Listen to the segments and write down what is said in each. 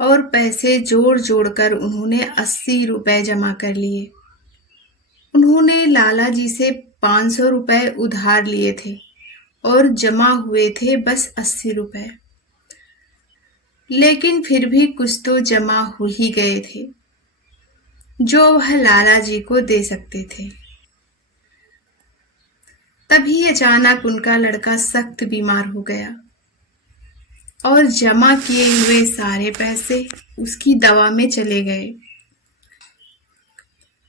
और पैसे जोड़ जोड़ कर उन्होंने 80 रुपए जमा कर लिए। उन्होंने लाला जी से 500 रुपए उधार लिए थे और जमा हुए थे बस 80 रुपए। लेकिन फिर भी कुछ तो जमा हो ही गए थे जो वह लाला जी को दे सकते थे। तभी अचानक उनका लड़का सख्त बीमार हो गया और जमा किए हुए सारे पैसे उसकी दवा में चले गए।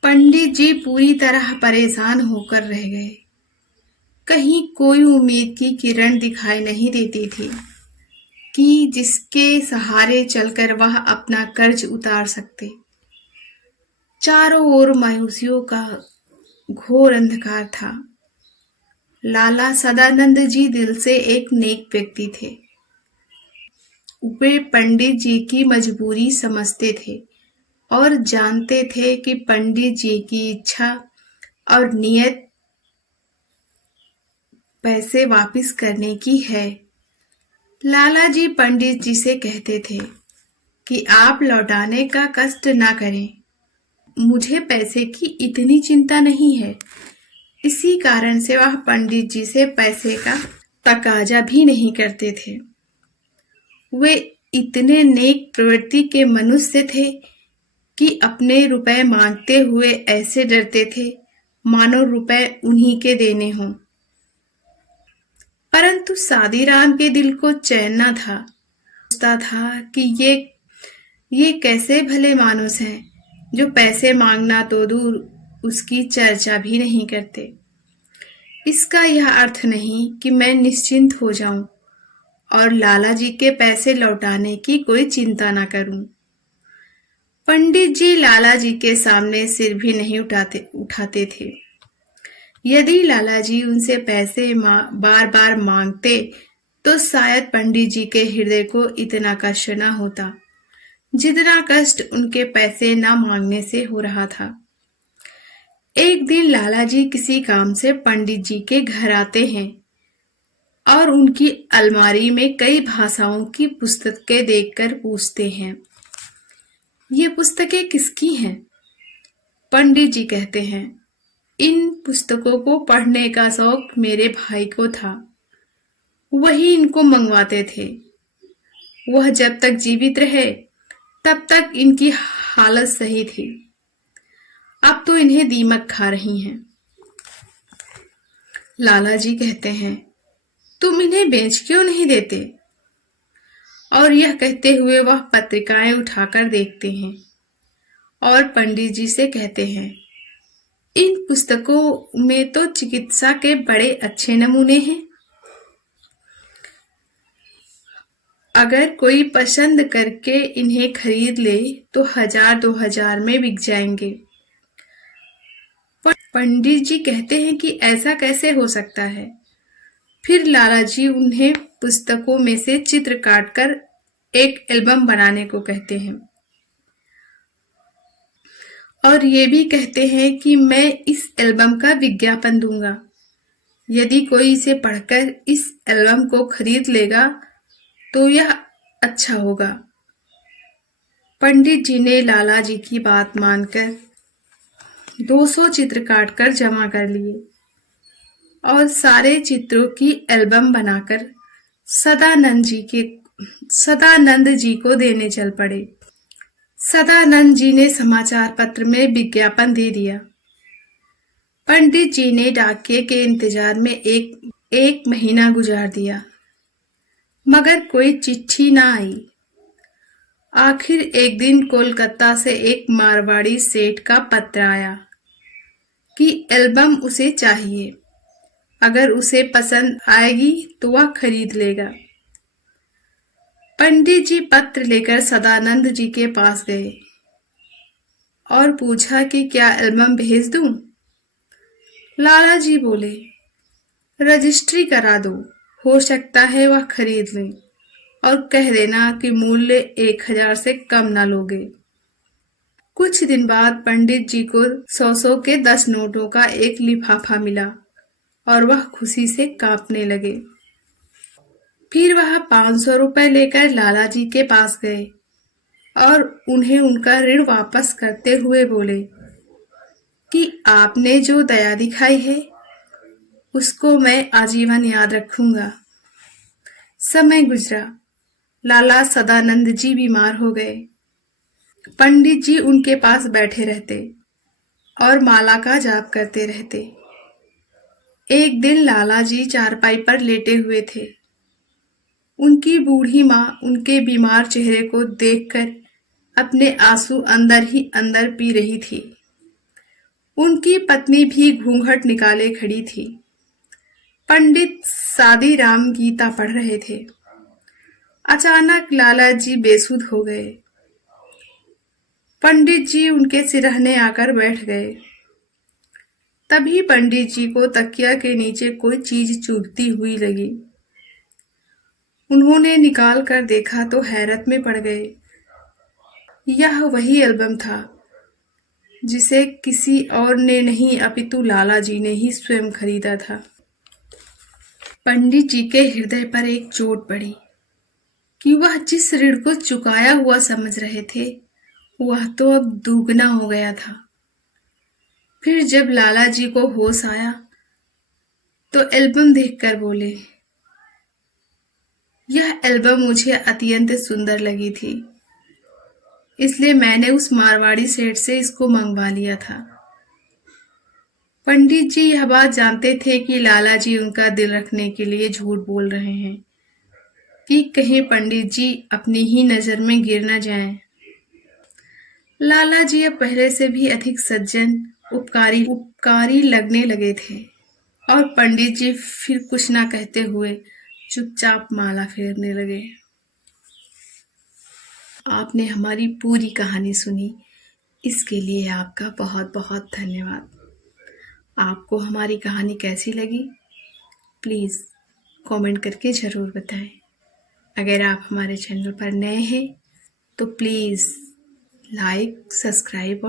पंडित जी पूरी तरह परेशान होकर रह गए। कहीं कोई उम्मीद की किरण दिखाई नहीं देती थी कि जिसके सहारे चलकर वह अपना कर्ज उतार सकते। चारों ओर मायूसियों का घोर अंधकार था। लाला सदानंद जी दिल से एक नेक व्यक्ति थे। वे पंडित जी की मजबूरी समझते थे और जानते थे कि पंडित जी की इच्छा और नियत पैसे वापस करने की है। लाला जी पंडित जी से कहते थे कि आप लौटाने का कष्ट ना करें, मुझे पैसे की इतनी चिंता नहीं है। इसी कारण से वह पंडित जी से पैसे का तकाजा भी नहीं करते थे। वे इतने नेक प्रवृत्ति के मनुष्य थे कि अपने रुपए मांगते हुए ऐसे डरते थे मानो रुपए उन्हीं के देने हों। परंतु सादीराम के दिल को चैन न था। सोचता था कि ये कैसे भले मानुस हैं जो पैसे मांगना तो दूर उसकी चर्चा भी नहीं करते। इसका यह अर्थ नहीं कि मैं निश्चिंत हो जाऊं और लाला जी के पैसे लौटाने की कोई चिंता ना करूं। पंडित जी लाला जी के सामने सिर भी नहीं उठाते थे। यदि लाला जी उनसे पैसे बार बार मांगते तो शायद पंडित जी के हृदय को इतना कष्ट न होता जितना कष्ट उनके पैसे न मांगने से हो रहा था। एक दिन लाला जी किसी काम से पंडित जी के घर आते हैं और उनकी अलमारी में कई भाषाओं की पुस्तकें देखकर पूछते हैं, ये पुस्तकें किसकी हैं? पंडित जी कहते हैं, इन पुस्तकों को पढ़ने का शौक मेरे भाई को था, वही इनको मंगवाते थे। वह जब तक जीवित रहे तब तक इनकी हालत सही थी, अब तो इन्हें दीमक खा रही हैं। लाला जी कहते हैं, तुम इन्हें बेच क्यों नहीं देते? और यह कहते हुए वह पत्रिकाएं उठाकर देखते हैं और पंडित जी से कहते हैं, इन पुस्तकों में तो चिकित्सा के बड़े अच्छे नमूने हैं। अगर कोई पसंद करके इन्हें खरीद ले तो 1000-2000 में बिक जाएंगे। पंडित जी कहते हैं कि ऐसा कैसे हो सकता है? फिर लाला जी उन्हें पुस्तकों में से चित्र काटकर एक एल्बम बनाने को कहते हैं और ये भी कहते हैं कि मैं इस एल्बम का विज्ञापन दूंगा। यदि कोई इसे पढ़कर इस एल्बम को खरीद लेगा तो यह अच्छा होगा। पंडित जी ने लाला जी की बात मानकर 200 चित्र काटकर जमा कर लिए और सारे चित्रों की एल्बम बनाकर सदानंद जी को देने चल पड़े। सदानंद जी ने समाचार पत्र में विज्ञापन दे दिया। पंडित जी ने डाकिये के इंतजार में एक महीना गुजार दिया, मगर कोई चिट्ठी ना आई। आखिर एक दिन कोलकाता से एक मारवाड़ी सेठ का पत्र आया कि एल्बम उसे चाहिए, अगर उसे पसंद आएगी तो वह खरीद लेगा। पंडित जी पत्र लेकर सदानंद जी के पास गए और पूछा कि क्या एल्बम भेज दूं? लाला जी बोले, रजिस्ट्री करा दो, हो सकता है वह खरीद लें और कह देना कि मूल्य 1000 से कम ना लोगे। कुछ दिन बाद पंडित जी को 100 के 10 नोटों का एक लिफाफा मिला और वह खुशी से कांपने लगे। फिर वह 500 रुपए लेकर लाला जी के पास गए और उन्हें उनका ऋण वापस करते हुए बोले कि आपने जो दया दिखाई है उसको मैं आजीवन याद रखूंगा। समय गुजरा। लाला सदानंद जी बीमार हो गए। पंडित जी उनके पास बैठे रहते और माला का जाप करते रहते। एक दिन लाला जी चारपाई पर लेटे हुए थे। उनकी बूढ़ी माँ उनके बीमार चेहरे को देखकर अपने आंसू अंदर ही अंदर पी रही थी। उनकी पत्नी भी घूंघट निकाले खड़ी थी। पंडित सादीराम गीता पढ़ रहे थे। अचानक लाला जी बेसुध हो गए। पंडित जी उनके सिरहने आकर बैठ गए। तभी पंडित जी को तकिया के नीचे कोई चीज चुभती हुई लगी। उन्होंने निकाल कर देखा तो हैरत में पड़ गए। यह वही एल्बम था जिसे किसी और ने नहीं अपितु लाला जी ने ही स्वयं खरीदा था। पंडित जी के हृदय पर एक चोट पड़ी कि वह जिस ऋण को चुकाया हुआ समझ रहे थे वह तो अब दुगना हो गया था। फिर जब लाला जी को होश आया तो एल्बम देखकर बोले, यह एल्बम मुझे अत्यंत सुंदर लगी थी, इसलिए मैंने उस मारवाड़ी सेठ से इसको मंगवा लिया था। पंडित जी यह बात जानते थे कि लाला जी उनका दिल रखने के लिए झूठ बोल रहे हैं कि कहीं पंडित जी अपनी ही नजर में गिर न जाएं। लाला जी अब पहले से भी अधिक सज्जन उपकारी लगने लगे थे और पंडित जी फिर कुछ न कहते हुए चुपचाप माला फेरने लगे। आपने हमारी पूरी कहानी सुनी, इसके लिए आपका बहुत बहुत धन्यवाद। आपको हमारी कहानी कैसी लगी प्लीज़ कमेंट करके ज़रूर बताएं। अगर आप हमारे चैनल पर नए हैं तो प्लीज़ लाइक, सब्सक्राइब